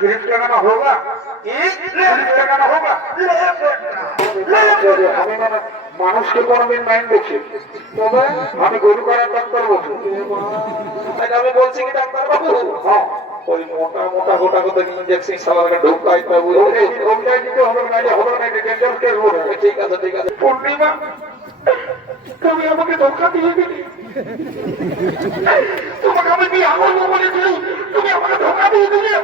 Clip लगाना होगा, clip लगाना होगा। মানুষকে কোনদিন মাইন্ড দেখছি, তবে আমি গরু করার ডাক্তার বলছি। আমি বলছি কি ডাক্তার বাবু, ওই মোটা মোটা গোটা গোটা ইঞ্জেকশন সালাকে ঢোকাই পাবো, ঢোকাই দিতে হবে না, হবে না, ডেঞ্জার কেস বলে। ঠিক আছে ঠিক আছে। পূর্ণিমা, তুমি আমাকে ধোকা দিয়ে দিলে, তোমাকে আমি কি আমল বলেছিলাম, তুমি আমাকে ধোকা দিয়ে দিলে।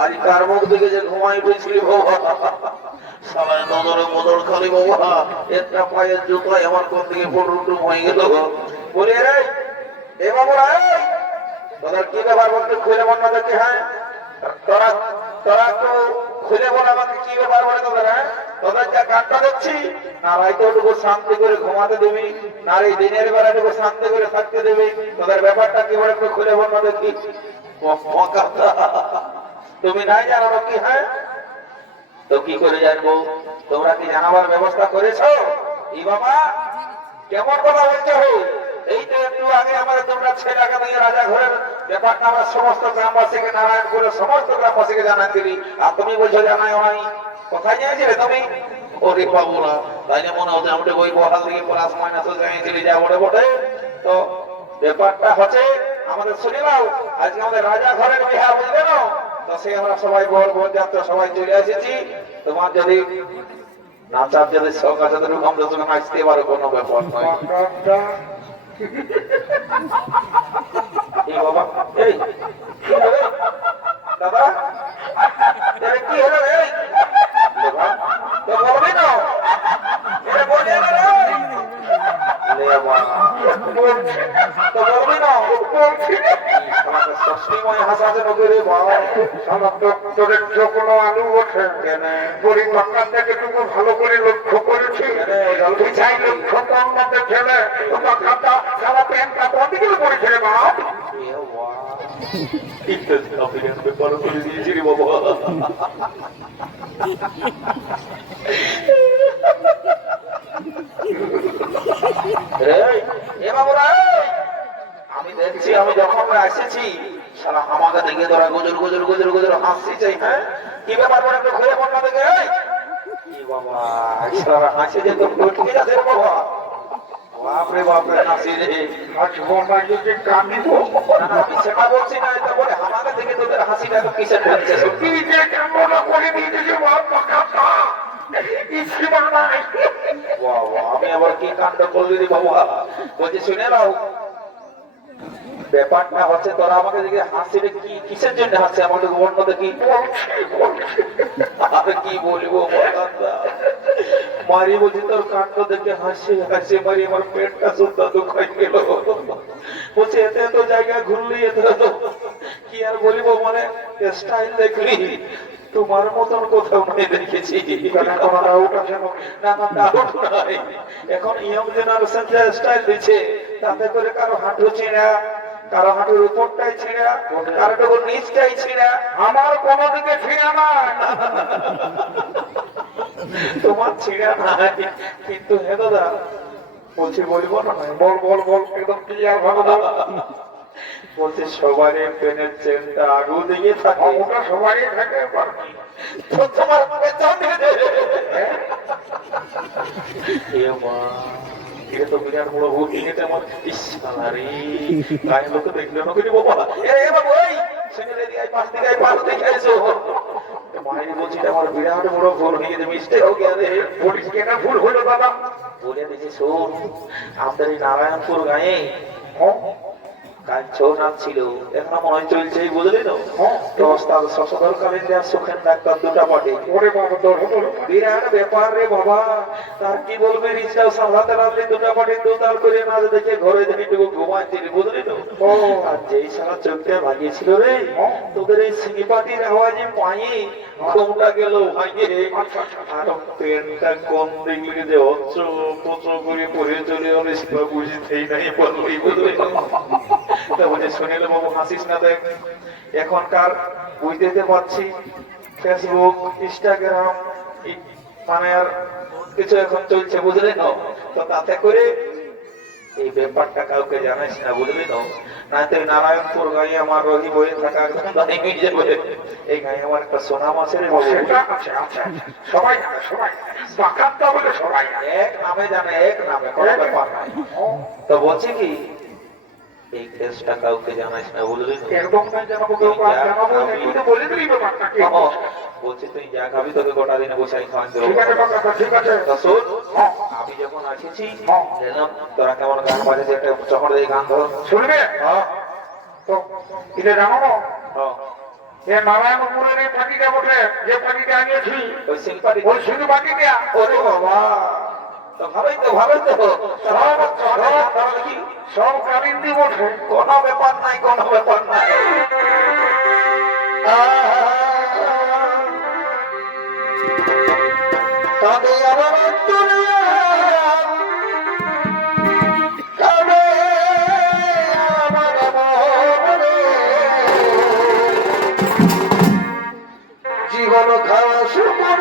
আর কার মুখ দেখে যে ঘুমাই পেয়েছিলি বাবা, সালায় নজরে মজর খালি বাবা, একটা পায়ের জুতায় আমার কোন দিকে ফুটুটুম হয়ে গেল। বলি রে এ বাবুরা, তোদের কি ব্যাপার বলতে খুলে বল না দেখি। হ্যাঁ তোরা তোরা তো খুলে বল আমাকে কি ব্যাপার বলে তোদের। হ্যাঁ তোদের যা কাঠটা দেখছি, না রাইতেটুকু শান্তি করে ঘুমাতে দেবি, না এই দিনের বেলাটুকু শান্তি করে থাকতে দেবে, তোদের ব্যাপারটা কি বলে একটু খুলে বল না দেখি। তুমি নাই জানো কি? হ্যাঁ তো কি করে জানবো? তোমরা কি জানাবার ব্যবস্থা করেছো? ই বাবা কেমন কথা বলছো? এই তো একটু আগে আমাদের তোমরা ছেলেকে নিয়ে রাজা ঘরের ব্যাপারটা আমার সমস্ত গ্রামবাসীকে, নারায়ণপুরের সমস্ত গ্রামবাসীকে জানাই দিলি, আর তুমি বলছো জানাই নাই। কোথায় যাইছিলে তুমি? ওরে বাবুরা, তাইলে মনে হচ্ছে আমাদের ওই বহাল দিকে পড়ার সময় না তো জানিয়েছিলি যা বটে বটে। তো ব্যাপারটা হচ্ছে আমাদের শুনে নাও, আজকে আমাদের রাজা ঘরের বিহার, বুঝলে না? তো সে আমরা সবাই বল বল যাত্রা সবাই চলে এসেছি। তোমার যদি নাচার যদি শখ আছে তো আমরা তুমি নাচতে পারো, কোনো ব্যাপার নয়। এই বাবা এই কি হলো রে দাদা এরে কি হলো রে বাবা তো বলবি না এরে বলে না রে লে বাবা তো বলবি না বলছি আমাকে সবসময় হাসাতে নগরে বাবা আমার ডক্টরের যখন আলু ওঠে কেন পরি দোকান থেকে তুমি ভালো করে লক্ষ্য করেছি চাই লক্ষ্য কম মতে ছেলে দোকানটা সারা প্যান্টটা বন্ধ করে পড়েছে রে বাবা বড় করে দিয়েছি রে বাবা আমি দেখছি আমি যখন এসেছি সারা আমাকে দেখে তোরা গুজর গুজর গুজর গুজর হাসছি চাই হ্যাঁ কি ব্যাপার করে একটু ঘুরে মন না দেখে বাবা সারা হাসি যে তোর ঠিক আছে রে বাবা বাপরে বাপরে হাসি রে আমি সেটা বলছি না এটা বলে আমাকে দেখে তোদের হাসিটা তো কিসের করছে কি যে কেমন করে দিয়েছে আমি আবার কি কাণ্ড করলি রে বাবা বলছি শুনে নাও ব্যাপারটা হচ্ছে তোরা আমাকে দেখে হাসি রে কি কিসের জন্য হাসছে আমাদের অন্য দেখি আর কি বলবো মারি বলছি তোর কাণ্ড দেখে হাসি হাসি মারি আমার পেটটা সুদ্ধা দুঃখাই গেল বলছে এতে এত জায়গা ঘুরলি এত কি আর বলিব মানে স্টাইল দেখলি তোমার মতন কোথাও নাই দেখেছি এখন ইয়ং জেনারেশন যে স্টাইল দিচ্ছে তাতে করে কারো হাঁটু ছিঁড়া কারো হাঁটুর উপরটাই ছিঁড়া কারো নিচটাই ছিঁড়া আমার কোনো দিকে ছিঁড়া না তোমার ছিঁড়া নাই কিন্তু হে দাদা বলছি বলবো না বল বল বল একদম ক্লিয়ার ভাবে বল বলছি সবারই পেনের চেনটা আগু দিয়ে থাকে ওটা সবারই থাকে তো তোমার পেছনে এটা তো বিরাট বড় ভুল এটা আমার ইসালারি গায়ে লোকে দেখলো না কিন্তু বাবা এ বাবু এই ছেলে দিয়ে পাশ থেকে পাশ থেকে এসো মায়ের বলছি আমার বিরাট বড় ভুল হয়ে গেছে মিস্টেক হয়ে গেছে বলিস কেন ভুল হলো বাবা বলে দিয়েছি শোন আমাদের এই নারায়ণপুর গায়ে কাল ছৌ নাচ ছিল এখন মনে হয় চলছে বুঝলি তো শশধরকালীন সুখেন ডাক্তার দুটা পাটে বিরাট ব্যাপার রে বাবা তার কি বলবে রিচাও সামলাতে রাখলে দুটা পাটে দুতাল করে নাচ দেখে ঘরে একটু ঘুমাচ্ছিল বুঝলি তো আর যেই সারা চোখটা ভাগিয়েছিল রে তোদের এই সিনিপাতির আওয়াজে পায়ে ঘুমটা গেল ভাইয়ে আর পেনটা কোন দিকে যে অচ্ছ পচ করে পড়ে চলে হলে সেটা বুঝতেই নাই বলবি বুঝলি বলছে শুনিল বাবু হাসিস না দেখ এখনকার বুঝতে পারছি ফেসবুক ইনস্টাগ্রাম মানে আর কিছু এখন চলছে বুঝলি না তো তাতে করে এই ব্যাপারটা কাউকে জানাইস না বুঝলি না না তো নারায়ণপুর গায়ে আমার রহি বয়ে থাকা এই গায়ে আমার একটা সোনাম আছে রে সবাই সবাই সবাই এক নামে জানে এক নামে কোনো ব্যাপার নাই তো বলছি কি এই কেসটা কাউকে জানাইস না বুঝলি একদম না জানাবো কেউ বলে দিবি ব্যাপারটা কি বলছি তুই যা খাবি তোকে গোটা দিনে বসাই খাওয়ান দেবো ঠিক আছে আমি যখন আসেছি দেখলাম তোরা কেমন গান বাজেছে একটা চকর দিয়ে গান ধর শুনবে তো এটা জানো না এ নারায়ণপুরের এই পার্টিটা বটে যে পার্টিটা আনিয়েছি ওই সিং পার্টি ওই শুধু বাকি দেয়া ওরে বাবা তো ভালোই তো সব কালিন্দি বটে কোনো ব্যাপার নাই কোনো ব্যাপার নাই তবে আমার জীবন খাওয়া সুমন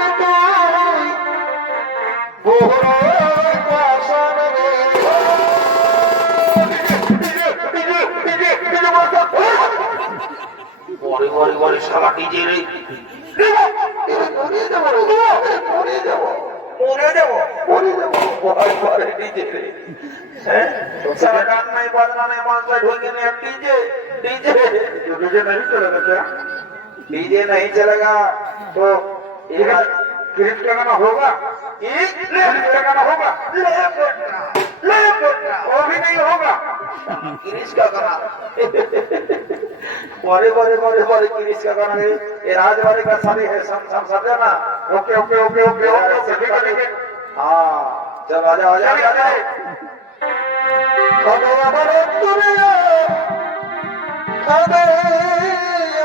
সারা ডিজে রে सारा गान नहीं बजना नहीं मानसा ढोलकी नहीं अब डीजे डीजे डीजे नहीं चलेगा क्या डीजे नहीं चलेगा तो क्लिप लगाना होगा क्लिप लगाना होगा वो भी नहीं होगा गिरीश का गाना बड़े बड़े बड़े बड़े गिरीश का गाना है ये राजवाड़ी का सारी है सम समझा ना okay okay okay okay okay हाँ चल आजा आजा आजा कबे अमर दुनिया कबे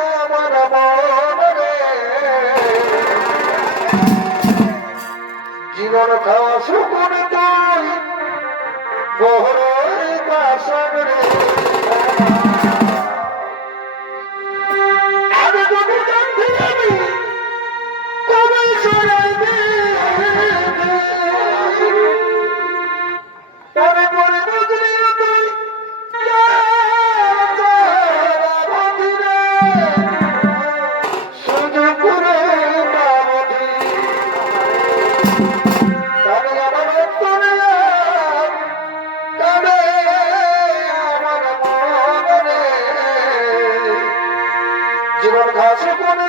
अमर मोरे जीवन का सुकून तुई बोहरे का सगरे आदि तो बुझती नहीं कबे सराय दे परे परे बुझली तुई क्या तेरा बंधने सुजुपुरे बावधी कबे अमर दुनिया कबे अमर मोरे जीवन का सुकून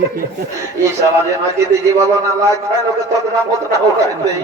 ये समाजे माची ते जीवाला ना लाग काय लोक तो ना होत ना हो काय ते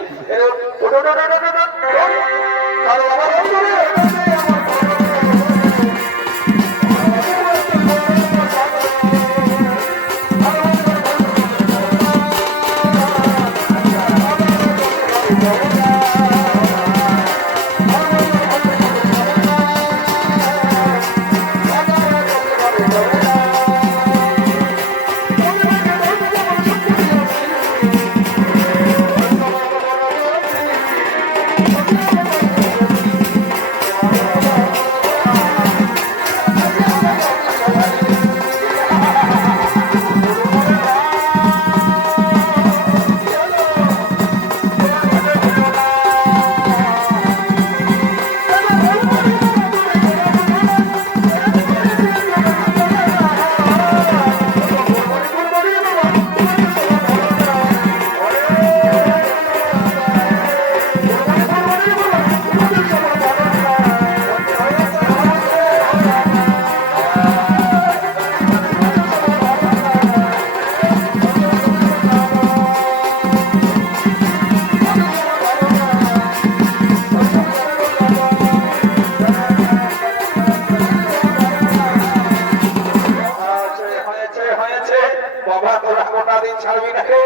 বাবা তোরা গোটা দিন ছাড়বি না রে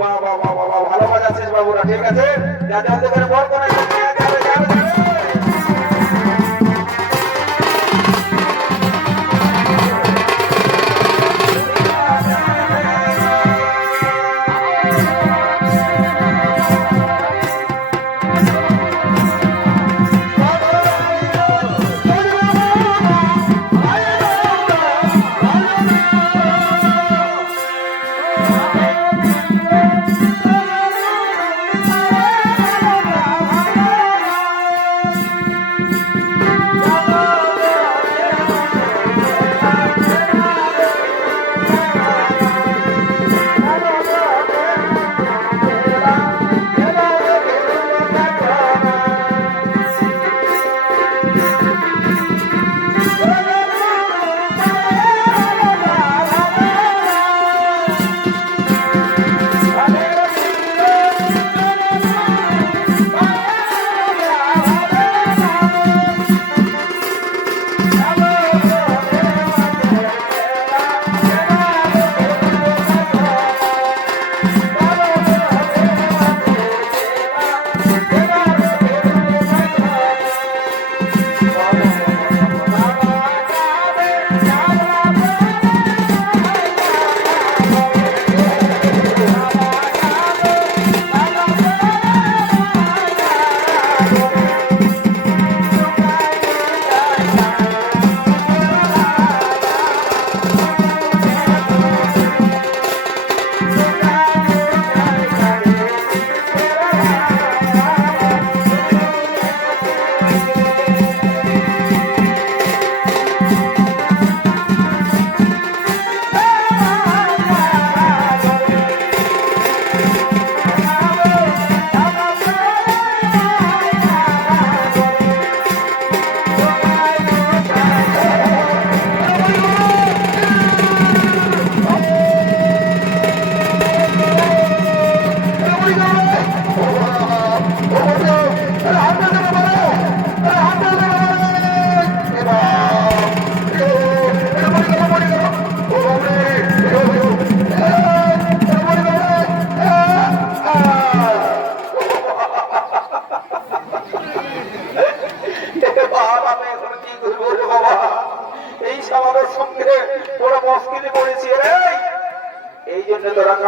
বাবা বাবা বাবা ভালো বাজাচ্ছিস বাবুরা ঠিক আছে যা যা করে বল করে যাবে যাবে Thank you.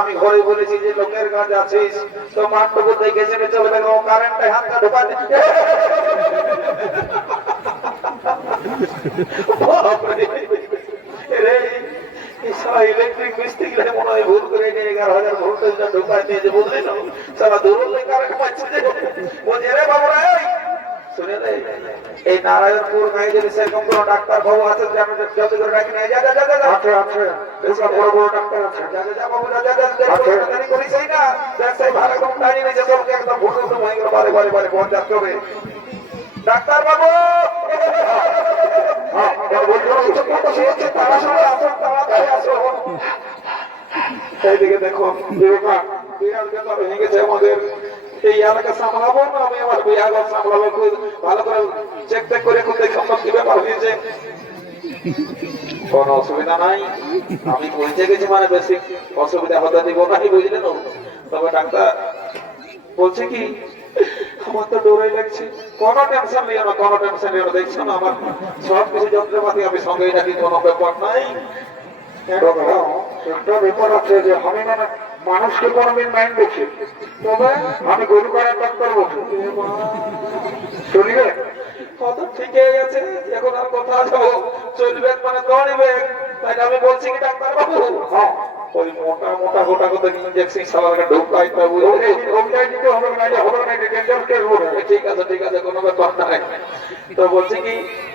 আমি ঘরে বলেছি যে লোকের কাজ আছিস তো মাঠটুকু দেখে শুনে চলবে না, কারেন্টে হাতটা ঢোকাতে ইলেকট্রিক মিস্ত্রি মনে হয় ভুল করে 11,000 ভোল্টেজটা ঢোকায় দিয়েছে, বুঝলি না? সারা দূর কারেন্ট পাচ্ছে বলছে রে বাবুরা শুনে রে এই নারায়ণপুর গায়ে যদি সেরকম কোন ডাক্তার বাবু আছে জলদি করে ডাকি নিয়ে যা বড় বড় ডাক্তার আছে বাবু করিস না দেখ সেই ভালো কম দাঁড়িয়ে নিয়েছে সবকে একদম ভোট হয়ে গেল বারে বারে বারে পৌঁছাতে হবে ডাক্তার বাবু এইদিকে দেখো হয়ে গেছে আমাদের এই এলাকা সামলাবো না আমি আমার বিহার সামলাবো ভালো করে চেক চেক করে খুব দেখলাম কি ব্যাপার হয়েছে কোন অসুবিধা নাই আমি পৌঁছে গেছি মানে বেশি অসুবিধা হতে দিব নাই বুঝলেন তবে ডাক্তার বলছে কি আমার তো ডোরাই লাগছে কোনো টেনশন নিও না কোনো টেনশন নিও না দেখছো না আমার সব কিছু যন্ত্রপাতি আমি সঙ্গেই রাখি কোনো ব্যাপার নাই একটা ব্যাপার আছে যে আমি মানে মানুষকে কোনোদিন মাইন্ড দেখছি তবে আমি গরু করার ডাক্তার বলছি চলবে কত ঠিকই আছে এখন আর কথা যাবো চলবে মানে দৌড়বে তাই আমি বলছি কি ডাক্তার বাবু হ্যাঁ ওই মোটা মোটা গোটা গোটা ইনজেকশন সালাকে ঢোকাই পাবো ওইটাই দিতে হবে না হবে না ডেঞ্জারাস কেস বলে ঠিক আছে কোনো ব্যাপার নাই তো বলছি কি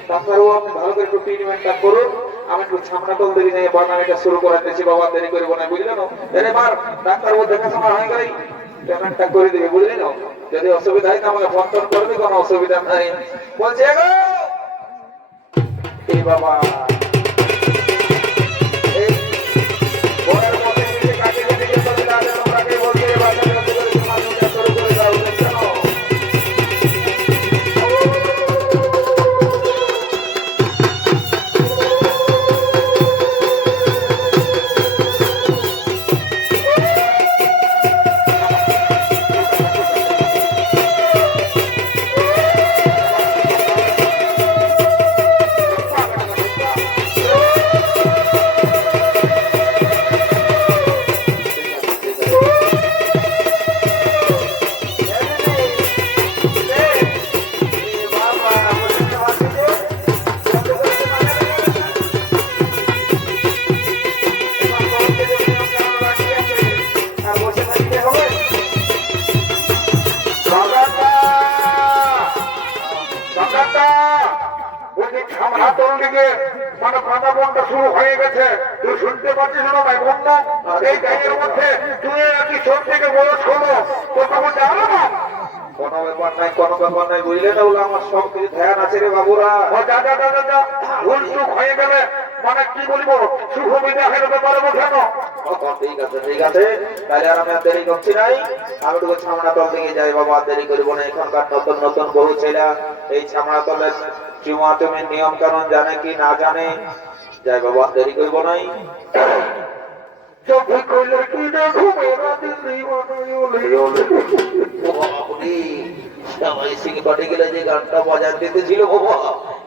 ডাক্তার বাবু আপনি ভালো করে একটু ট্রিটমেন্টটা করুন আমি একটু ছামড়াতল দিকে নিয়ে বাগানটা শুরু করে দিয়েছি বাবা দেরি করবো না বুঝলেন আরে মার ডাক্তার বাবু দেখাশোনা হয়ে গেলেই পেমেন্টটা করে দিবে বুঝলেন যদি অসুবিধা হয় না আমাকে ফোন টোন করবে কোনো অসুবিধা নাই বলছে গো এই বাবা মানে কাঁদা বনটা শুরু হয়ে গেছে তুই শুনতে পাচ্ছিস না ভাই বন্যা এই গায়ের মধ্যে তুই কি ছোট থেকে বয়স হলো কথা বলতে আলো না কোনো ব্যাপার নাই কোনো ব্যাপার নাই বুঝলে না বলে আমার সব কিছু ধ্যান আছে রে বাবুরা ভুল চুক হয়ে গেলে মানে কি বলবো শুভ বিদায় হয়ে যেতে পারবো কেন ঠিক আছে তাহলে আর আমি আর দেরি করছি নাই আমি তো ছামড়া তল দিকে যাই বাবা দেরি করবো না এখনকার নতুন নতুন বহু ছেলে এই ছামড়া তলের চুমা তুমি নিয়ম কানুন জানে কি না জানে যাই বাবা দেরি করবো নাই যে গানটা বাজার দিতেছিল বাবা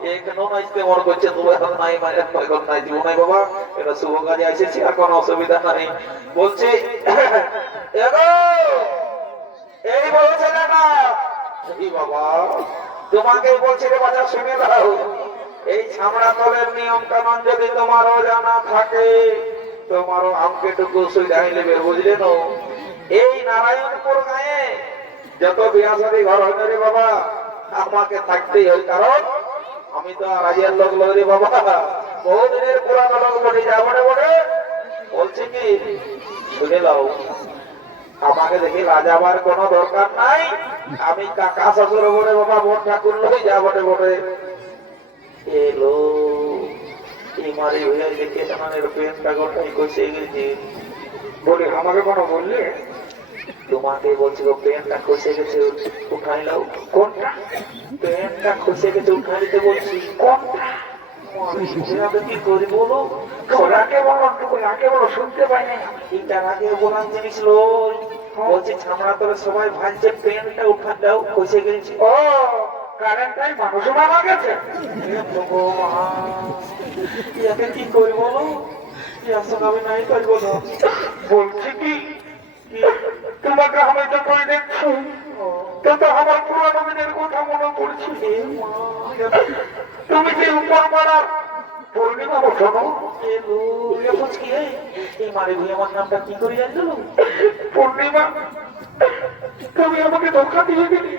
এখানেও নাচতে মনে করছে তোমার এখন নাই মানে এখন নাই জীবন নাই বাবা এটা শুভ কাজে এসেছি আর কোনো অসুবিধা নাই বলছে এই বলছে না বাবা তোমাকে বলছে রে বাজার শুনে দাও এই ছামড়া তলের নিয়ম কানুন যদি তোমারও জানা থাকে তোমারও আমাকে টুকু সুবিধাই নেবে বুঝলেন এই নারায়ণপুর গায়ে যত বিয়া শাদী ঘর হয় রে বাবা আমাকে থাকতেই হয় কারণ আমি তো রাজিয়ার লোক রে বাবা বহুদিনের পুরানো লোক বটে যা বটে বটে বলছে কি শুনে দাও আমাকে দেখি রাজাবার কোনো দরকার নাই আমি কাকা শ্বশুর বলে বাবা বোন ঠাকুর লোক যা বটে বটে এলো মারি হয়ে দেখে আমাদের প্রেমটা গোটাই কষে গেছে বলে আমাকে কোনো বললে তোমাকে বলছি গো প্রেমটা খসে গেছে উঠাই লাও কোনটা প্রেমটা খসে গেছে উঠাই দিতে বলছি কোনটা কি করি বলো ওরাকে বলো ওরাকে বলো শুনতে পাই না এটার আগে বলার জিনিস লই বলছি ছামড়া তলে সবাই ভাবছে প্রেমটা উঠা দাও খসে গেছে ও কারেন্টটাই মানুষ মারা গেছে কি করি বলো আমি নাই পারবো না বলছি কি করে দেখছো তো আমার পুরানো দিনের কথা মনে পড়ছে। তুমি যে উপর পাড়ার পূর্ণিমা বসো এই মারে ভাই আমার নামটা কি করে জানলো? পূর্ণিমা, তুমি আমাকে ধোকা দিয়ে দিলে।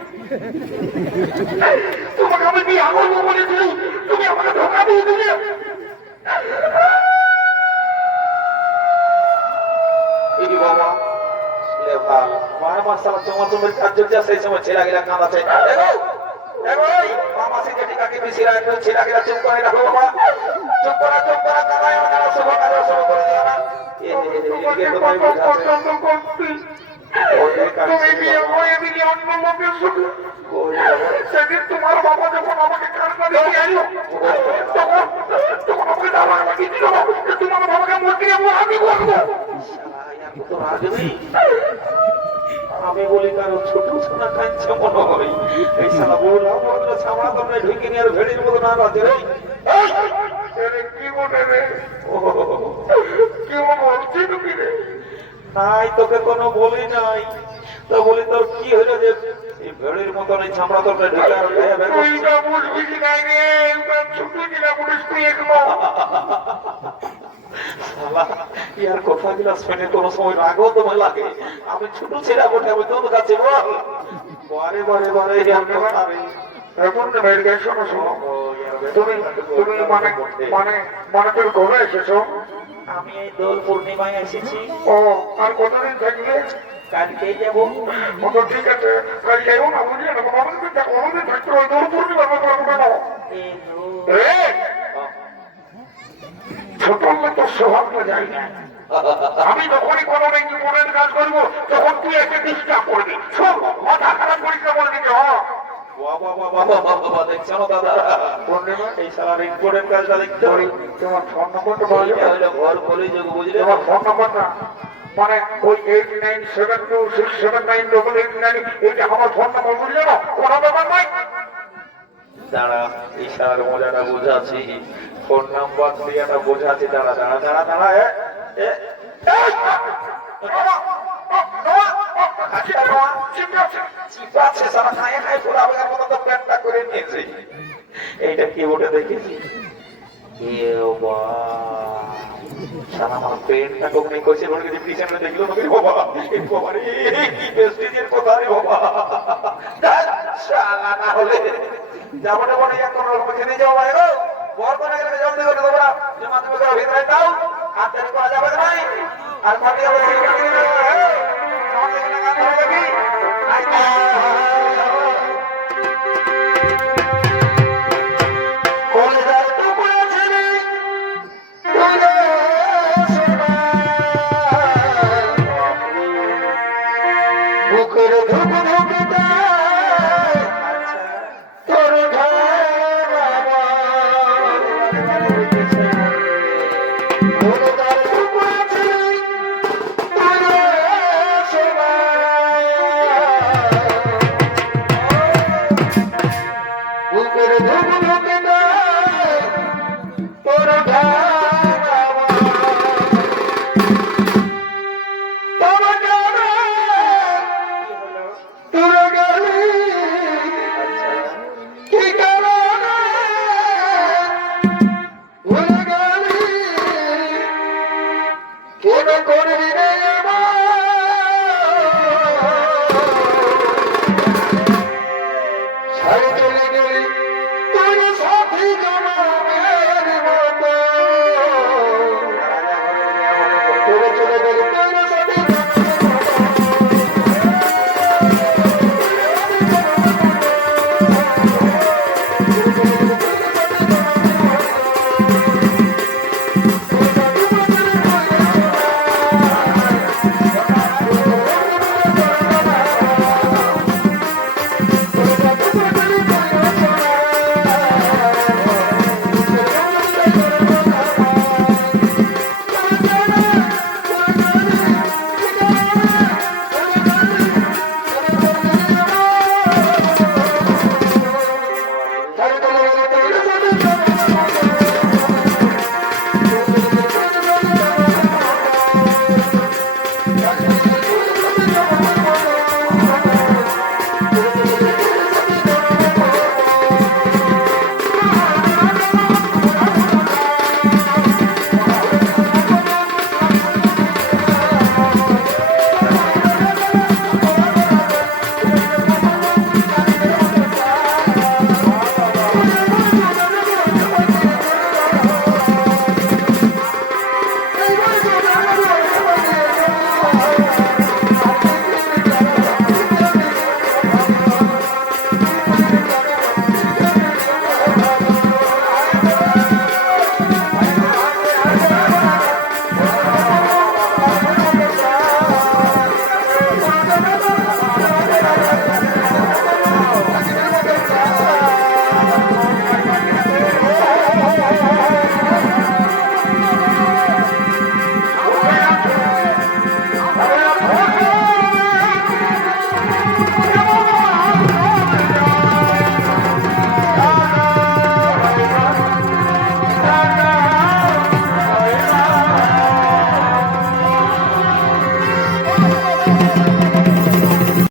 তোমাকে আমি বিয়ে করবো বলেছিলি, তুমি আমাকে ধোকা দিয়ে দিলে। বাবা আমার সালা তোমার তোমার কাজ চলছে, সেই সময় ছেলেগেলা কাঁদাছে। মাসি জেঠিকাকে বেশিরা একটু ছেলেগেলা চুপ করে রাখো বাবা, চুপ করা কাঁদায় আমার শুভ কাজ শুরু করে দিও না। তুমি বিয়ে হয়ে দিলে অন্য লোকের সাথে। সেদিন তোমার বাবা যখন আমাকে কান্না দিয়ে আইলো, তখন আমাকে দাওয়া লাগিয়ে দিল তোমার বাবাকে মন্দিরে আমি করবো। আমি বলি কারো ছোট ছোট কাঞ্চা মনে হয় এই সালা বললাম ছামড়া তোমরা ঢুকে নিয়ে আর ভেড়ির মতো না রাতে রে কি বলে রে, কি বলছি তুমি রে? নাই তোকে কোনো বলি নাই, তো বলি তোর কি হলো যে এই ভেড়ির মতন এই ছামড়া তোমরা ঢুকে আর তুইটা বুঝবি কি নাই রে, ছোট কিনা বলিস তুই একবার। ইয়ার কথাগুলো শুনে কোনো সময় রাগও তোমার লাগে। আমি ছোট ছেলে বটে, আমি তোর কাছে বল বারে বারে বারে এখন শোনো শোনো, তুমি তুমি মানে মানে মানে তোর ঘরে এসেছো? আমি এই দোল পূর্ণিমায় এসেছি। ও, আর কতদিন থাকবে? কালকেই যাবো। ঠিক আছে, কাল যাইও না, বুঝলি না? কোনোদিন থাকতে হয় দোল পূর্ণিমা কেন? ছোট তো স্বভাবটা যাই না। আমি যখনই কোনো মনের কাজ করবো তখন তুই এসে ডিস্টার্ব করবি, সব মাথা খারাপ করিস না বলে দিকে। দেখছো না দাদা, এই সালার ইম্পর্টেন্ট কাজটা দেখতে হবে। তোমার ফোন নম্বরটা বলো। ঘর বলে যোগ বুঝলে, তোমার ফোন নম্বরটা মানে ওই 8972679089, এইটা আমার ফোন নম্বর, বুঝলে না? কোনো ব্যাপার নয়। দাঁড়া, এই সালার মজাটা বোঝাচ্ছি, ফোন নাম্বার দিয়াটা বোঝাচ্ছি। দাঁড়া দাঁড়া দাঁড়া দাঁড়া এইটা কি ওটা দেখেছি? আমার পেনটা কখনো করছে পিছনে দেখলো বাবা, কথা রে বাবা। না হলে যাবো না মনে এখন জেনে যাবো ভাই গো, বর্তমানে জলদি করে দেবো না, জমা তুমি ভিতরে দাও, আর দেরি করা যাবে না। আর পাঠিয়ে যাবে বুকের ধুক ধুক